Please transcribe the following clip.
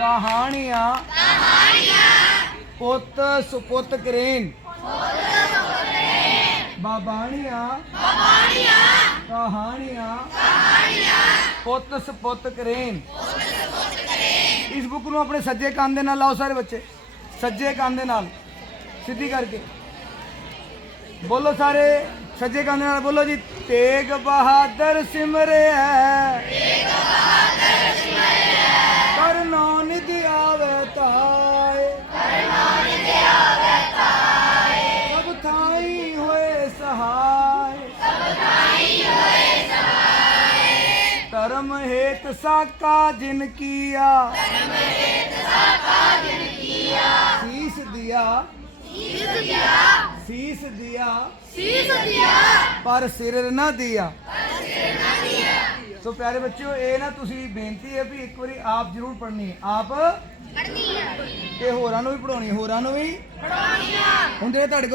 ਕਹਾਣੀਆਂ। ਪੁੱਤ ਸੁਪੁੱਤ ਕਰੇਨ। ਬਾਬਾਣੀਆਂ। ਕਹਾਣੀਆਂ। ਪੁੱਤ ਸੁਪੁੱਤ ਕਰੇਨ। ਇਸ ਬੁੱਕ ਨੂੰ ਆਪਣੇ ਸੱਜੇ ਕੰਨ ਦੇ ਨਾਲ ਲਾਓ ਸਾਰੇ ਬੱਚੇ। ਸੱਜੇ ਕੰਨ ਦੇ ਨਾਲ। ਸਿੱਧੀ ਕਰਕੇ। ਬੋਲੋ ਸਾਰੇ। ਸੱਜੇ ਕੰਨ ਦੇ ਨਾਲ ਬੋਲੋ ਜੀ। ਤੇਗ ਬਹਾਦਰ ਸਿਮਰਿਆ ਤਾਏ ਕਰਨੋ ਨਿਧ ਆਵੇ ਤਾਏ ਸਭ ਥਾਈ ਹੋਏ ਸਹਾਏ। ਸਭ ਥਾਈ ਹੋਏ ਸਹਾਏ ਧਰਮ ਹੇਤ ਸਾਕਾ ਜਿਨ ਕੀਆ। ਧਰਮ ਹੇਤ ਸਾਕਾ ਜਿਨ ਕੀਆ ਸੀਸ ਦਿਆ ਸੀਸ ਦਿਆ। ਸੀਸ ਦਿਆ। ਪਰ ਸਿਰ ਨਾ ਦਿਆ। ਸੋ ਪਿਆਰੇ ਬੱਚਿਓ ਇਹ ਨਾ ਤੁਸੀਂ ਬੇਨਤੀ ਹੈ ਵੀ ਇੱਕ ਵਾਰੀ ਆਪ ਜ਼ਰੂਰ ਪੜ੍ਹਨੀ ਹੈ। ਆਪ ਪੜਨੀ ਆ ਤੇ ਹੋਰਾਂ ਨੂੰ ਵੀ ਪੜਾਉਣੀ ਹੋਰਾਂ ਨੂੰ ਵੀ ਪੜਾਉਣੀਆਂ ਹੁਣ ਜਿਹੜੇ ਤੁਹਾਡੇ ਕੋਲ